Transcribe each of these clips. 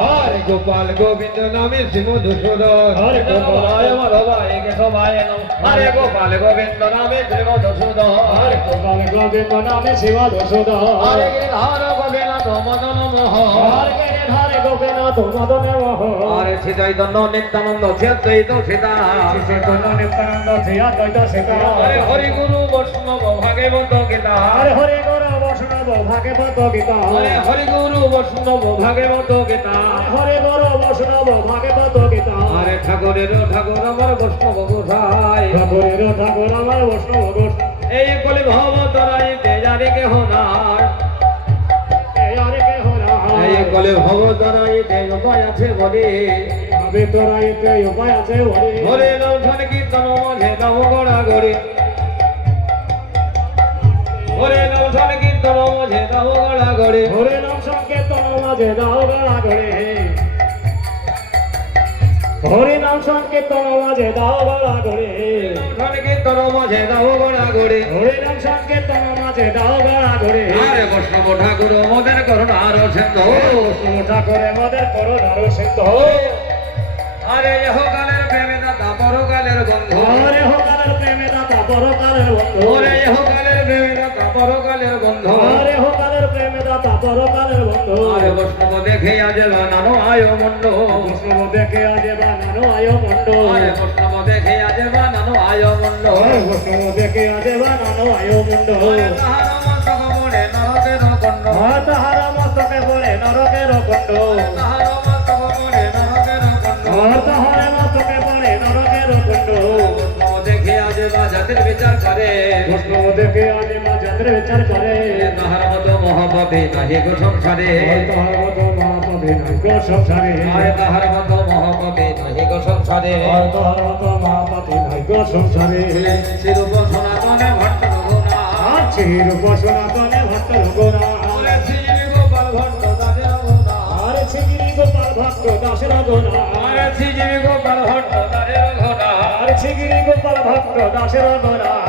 হরে গোপাল গোবিন্দ নামে শ্রী মধুসূদন হরে গোপালায় মাধবায় কেশবায় হরে গোপাল গোবিন্দ নামে শ্রী মধুসূদন হরে গোপাল গোবিন্দ নামে শিব হরে গিরিধার গোপীনাথ মদন মোহ হরে গিরিধার গোপীনাথ মদন মোহ হরে শ্রী চৈতন্য নিত্যানন্দ চেতৈত সীতা। চৈতন্য নিত্যানন্দ শ্রী সীতা। হরে হরি গুরু বৈষ্ণব ভাগবত গীতা। হরে হরে গৌর বৈষ্ণব ভাগবত গীতা। হরে হরি গুরু বৈষ্ণব ভাগবত গীতা। হরে গৌর বৈষ্ণব ভাগবত গীতা। হরে ঠাকুরের ঠাকুর আমার বৈষ্ণব গোসাই। ঠাকুরের ঠাকুর আমার বৈষ্ণব গোষ্ঠ এই কলি ভব তরাই তেজারি কেহ নাই। আরে কে হরা এই কলি ভব তরাই তেজ উপায় আছে বলি। উপায় আছে হরে লৌঠন কীর্তন মাঝে নব নব গড়া গড়ি। হরে নাম সংকীর্তন মাঝে দাও গাড়া। করে হরে নাম সংকীর্তন মাঝে দাও গাড়া। করে লৌঠন মাঝে নব গড়া গড়ি। হরে নাম সংকীর্তন মাঝে দাও গাড়া। করে আরে বৈষ্ণব ঠাকুর মোদের করুণার সিন্ধু ঠাকুরে মদের করো নারো সিদ্ধ। আরে ইহকালের প্রেমে দাতা পরকালের বন্ধু। হরে হোকালের প্রেমে দাতা পরকালের বন্ধু। ওরে ইহকালের প্রেমে পরকালের বন্ধু। হরে হোকালের প্রেমে দাতা পরকালের বন্ধু। আরে বৈষ্ণব দেখে আজ বানানো আয় মন্ড। বৈষ্ণব দেখে আজে বানানো আয় মন্ড। আরে বৈষ্ণব দেখে আজ বানানো আয় মন্ড। বৈষ্ণব দেখে আজে বানানো আয় মন্ড। তাহার মস্তক মোড়ে নরকের কণ্ড তাহারা মস্তকে পড়ে নরকের কণ্ড তাহার মস্তক মোড়ে নরকের কণ্ড তাহারে মস্তকে পড়ে নরকের কণ্ড দেখে আজ বাজাতের বিচার করে। বৈষ্ণব দেখে আজে মা যাত্রে বিচার করে তাহার মতো মহাপাপে নাহি গো সংসারে। তাহার মতো মহাপদে নৈক সংসারে। আরে তাহার মতো মহাপাপে নাহি গো সংসারে। তাহার মতো মহাপদে নৈক সংসারে। শিরূপ সনাতনে ভট্ট রঘুনা আছে রূপ সনাতনে ভক্ত রঘুনা ওরে শ্রী গোপাল ভট্ট দাসের রঘুনা আরে আরে শ্রী গোপাল ভট্ট দাসের রঘুনা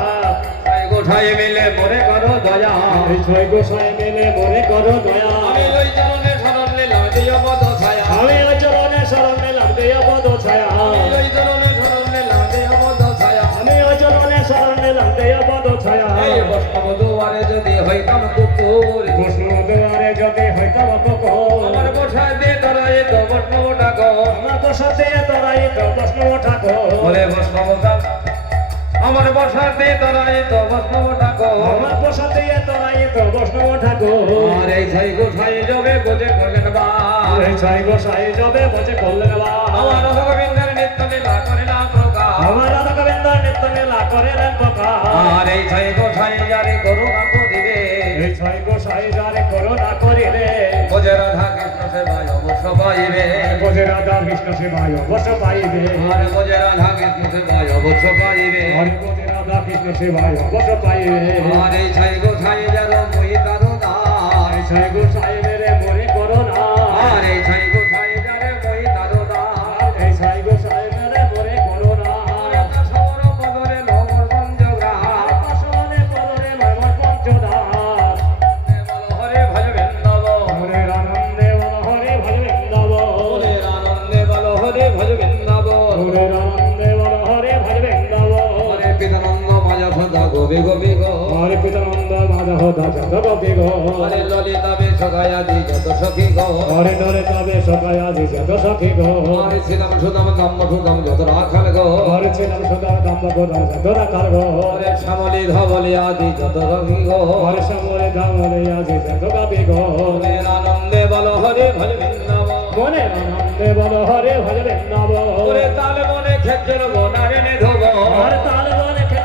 গোঠায় মিলে মরে করো দয়া। এই ছয় গোসাই মেলে মনে করো দয়া। আমি ওই চরণে শরণ নিলাম দিয় পদ ছায়া। আমি ওই চরণে শরণ নিলাম দেয় পদ ছায়া। আমি ওই চরণে শরণ নিলাম দিয় পদ ছায়া। আমি ওই চরণে শরণ নিলাম দেয় পদ ছায়া। এই বৈষ্ণব দুয়ারে যদি হইতাম কুকুর। বৈষ্ণব দেওয়ারে যদি হইতাম কখন আমার বসায় দিয়ে ধরাই তো বৈষ্ণব ঠাকুর। আমার বসাতে তোরাই তো বৈষ্ণব ঠাকুর। বলে বৈষ্ণব আমার বসাতে তোরাই তো বৈষ্ণব ঠাকুর। আমার বসাতে তোরাই তো বৈষ্ণব ঠাকুর। আর এই ছাই গোছাই যাবে গোজে করলেন বা। এই ছয় গোসাই যাবে বোঝে করলেন বা। আমার গোবিন্দের নিত্য লীলা করে না প্রকাশ আমার রাধা গোবিন্দ নিত্য লীলা করে না প্রকাশ আর এই ছাই গোছাই যারে গরু না পাইবে। বোঝে রাধা কৃষ্ণ সেবায় অবশ্য পাইবে। আর গোজে রাধা কৃষ্ণ সেবায় অবশ্য পাইবে। হরি বোঝে রাধা কৃষ্ণ সেবায় অবশ্য পাইবে। এই ছাই মুই তারো ছয় দাস জগতে গো হরে ললিতা বেশগায়াদি যত সখী গো। হরে নরে তবে সবাই আজি যত সখী গো। হরে শ্রীরাম সুদাম দাম সুদাম যত রাখাল গো। হরে ছিলাম সদা দাম্ব গোদা যত রাখার গো। হরে শ্যামলি ধবলি আদি যত রঙি গো। হরে সমরে ধামরে আজি যত গাবি গো। হরে আনন্দে বল হরে ভজ বৃন্দাব মনে আনন্দে বল হরে ভজ বৃন্দাব হরে তাল মনে খেচর গো নারিনে ধোব হরে তাল বনে খেচি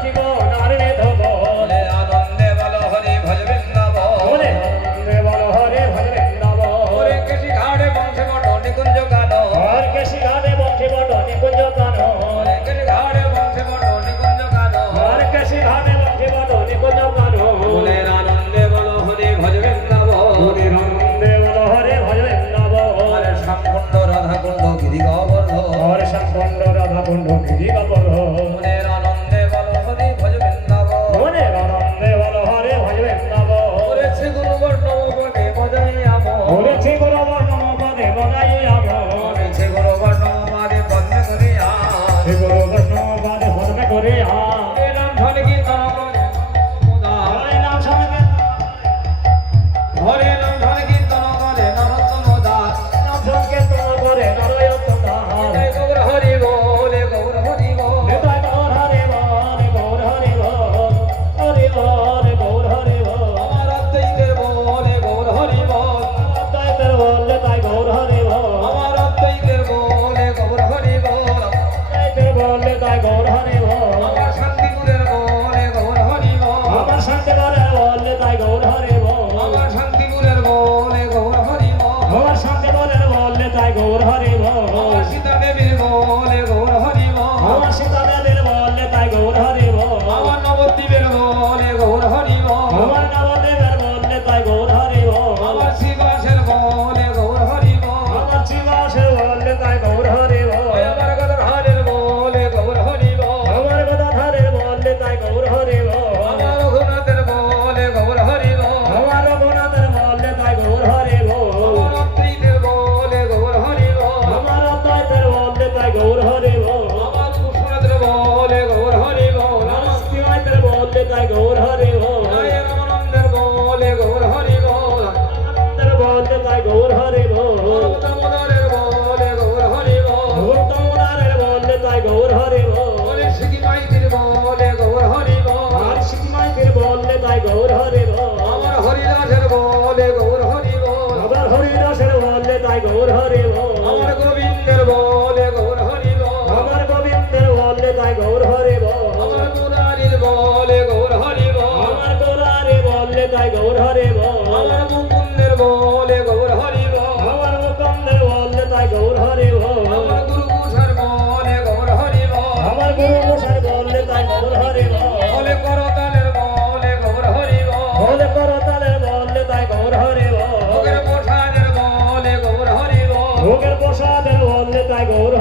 রাধা কুণ্ড গিরি বাবর যায় গৌর হরে আমার হরিদাসের বলে গৌর হরি বল। আমার হরিদাসের বলে তাই গৌর হরে বল। আমার গোবিন্দের বলে গৌর হরি বল। আমার গোবিন্দের বলে তাই গৌর হরে বল। আমার গোরারির বলে গৌর হরি বল। আমার গোরারে বলে তাই গৌর হরে বল। ভোগের প্রসাদের বললে তাই গৌর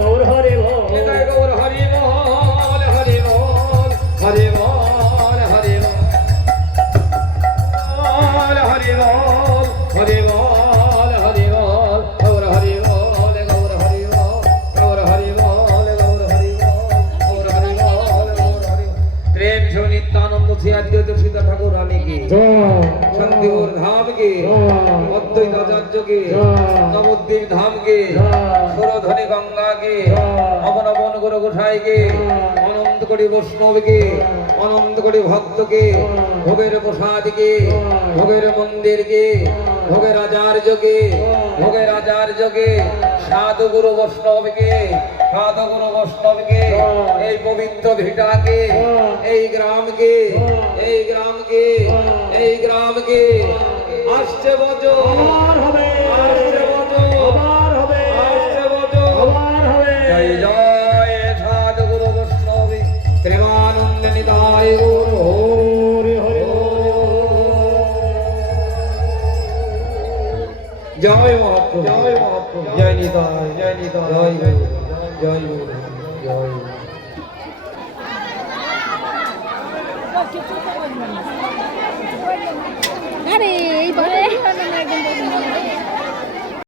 গৌর হরে গৌর হরি বল হরি বল হরি বল হরি বল হরি বল হরি বল ঠাকুর রানী কি শান্তিপুর ধাম কে অদ্বৈত আচার্য কে নবদ্বীপ ধাম কে সুরধনী গঙ্গা কে অবনবন গুরু গোসাই কে অনন্ত কোটি বৈষ্ণব কে অনন্ত কোটি ভক্ত কে ভোগের প্রসাদ কে ভোগের মন্দির কে ভোগের আচার্য কে ভোগের আচার্য কে সাধু গুরু বৈষ্ণব কে সাধু গুরু বৈষ্ণব কে এই পবিত্র ভিটাকে এই গ্রামকে এই গ্রামকে এই গ্রামকে আসছে আমার হবে। আসছে আমার হবে। আসছে আমার হবে। জয় জয় সাধু গুরু বৈষ্ণবী। প্রেমানন্দ নিতায় গুরু। হরি হরি জয় মহাপ্রভু। জয় মহাপ্রভু। জয় নিতায় জয় নিতায় জয় গুরু। জয় গুরু। জয় গুরু। আরে এই বাড়ি